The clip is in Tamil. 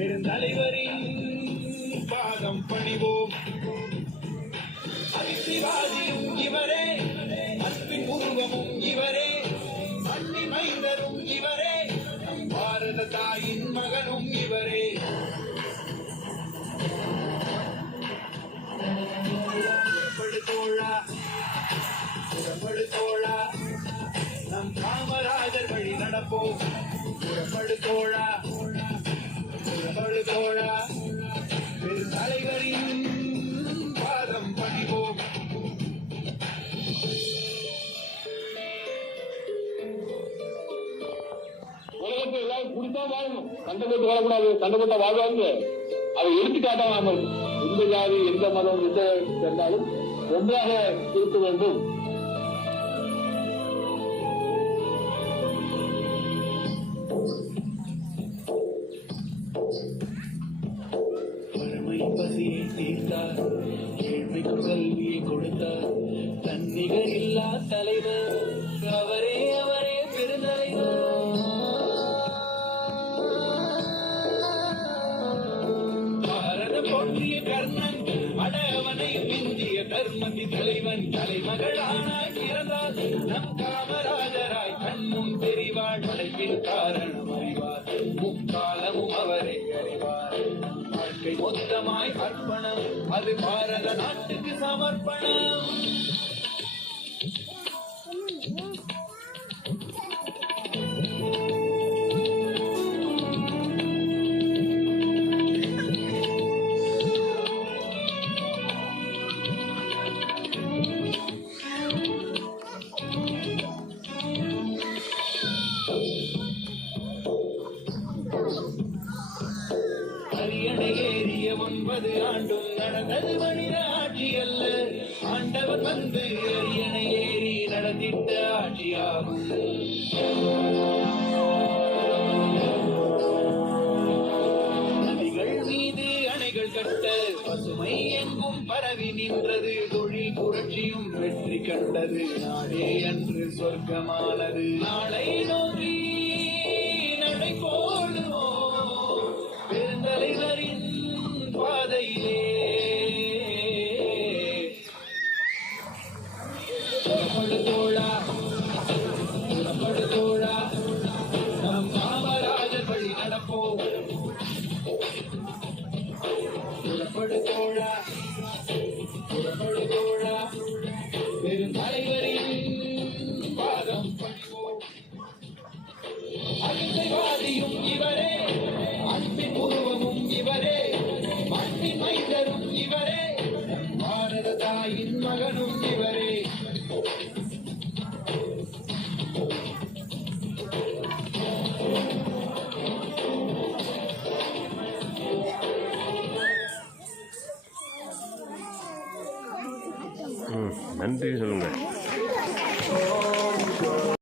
பெருந்தலைவரின் பாதம் பணிவோம். அதிசிவாதியும் இவரே அன்பின் உருவமும் இவரே அன்னி மைந்தரும் இவரே பாரத தாயின் மகனும் இவரே. புறப்படு தோழா புறப்படு தோழா நம் காமராஜர் வழி நடப்போம். புறப்படு தோழா தோழா பெரு தலைவரின் பாதம் பணிவோம் உலகத்தை எல்லாரும் குடித்தா வாழணும். சண்டை போட்டு வாழக்கூடாது சண்டை போட்டா வாழ்வாங்க அதை எடுத்து காட்டாம எந்த ஜாதி எந்த மதம் எந்த சேர்ந்தாலும் ஒன்றாக இருக்க வேண்டும். தோன்றிய கர்ணன் அடவனை பிந்திய தர்மதி தலைவன் தலைமகளானாய் பிறந்தார் நம் காமராஜராய் கண்ணும் தெரிவாள் அழைப்பின் காரணம் அறிவார் முக்காலமும் அவரை அறிவார். வாழ்க்கை மொத்தமாய் அர்ப்பணம் அது பாரத நாட்டுக்கு சமர்ப்பணம். ஏறிய ஒன்பது ஆண்டும் நடந்தது மனித ஆட்சி அல்ல ஆண்டவர் வந்து அரியணை ஏறி நடந்திட்ட ஆட்சியாகும். நதிகள் மீது அணைகள் கட்ட பசுமை எங்கும் பரவி நின்றது. தொழில் புரட்சியும் வெற்றி கண்டது. நாளே அன்று சொர்க்கமானது. நாளை நோக்கி புறப்படு தோழா புறப்படு தோழா பெருந்தலைவரின் பாதம் பணிவோம் அகிம்சைவாதியும் இவரே அன்பின் உருவமும் இவரே மண்ணின் மைந்தரும் இவரே பாரத தாயின் மகனும் இவரே. ம் நன்றி சொல்லுங்கள்